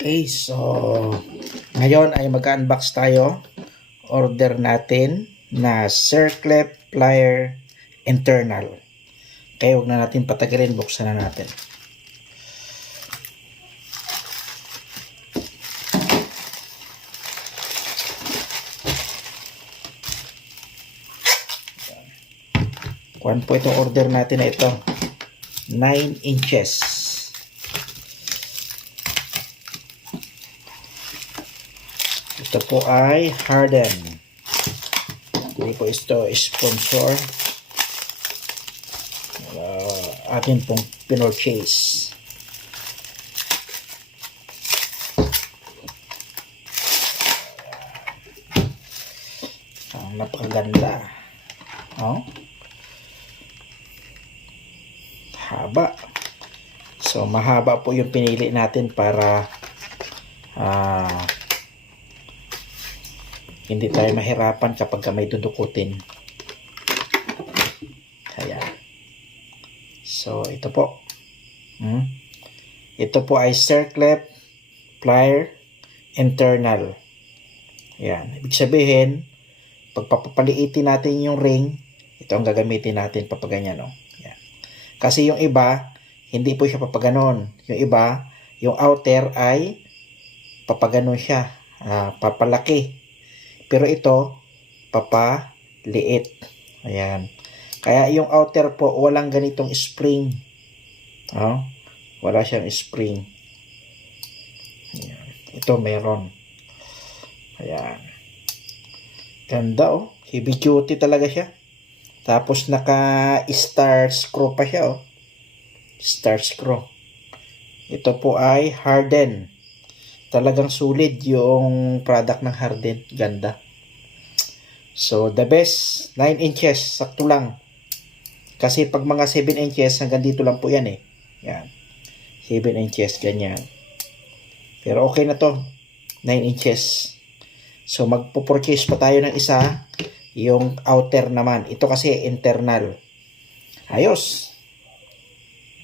Okay, so ngayon ay mag-unbox tayo. Order natin na circlip plier internal. Okay, huwag na natin patagalin, buksan na natin. Kuhan po itong order natin na ito. 9 inches. Ito po ay Harden. Hindi po ito sponsor. Atin pong pinorchase. Ang napakaganda. Oh. Haba. So mahaba po yung pinili natin para hindi tayo mahirapan kapag may dudukutin. Ayan. So ito po. Ito po ay circlip plier internal. Ayan. Ibig sabihin, pag papapaliitin natin yung ring, ito ang gagamitin natin papaganyan. No? Ayan. Kasi yung iba, hindi po siya papaganon. Yung iba, yung outer ay papaganon siya. Papalaki. Pero ito, papaliit. Ayan. Kaya yung outer po, walang ganitong spring. Oh, wala siyang spring. Ayan. Ito meron. Ayan. Ganda oh. Heavy duty talaga siya. Tapos naka-star screw pa siya oh. Star screw. Ito po ay Harden. Talagang sulit yung product ng Harden. Ganda. So, the best, 9 inches. Sakto lang. Kasi pag mga 7 inches, hanggang dito lang po yan eh. Yan. 7 inches, ganyan. Pero okay na to. 9 inches. So, magpo-purchase pa tayo ng isa. Yung outer naman. Ito kasi internal. Ayos.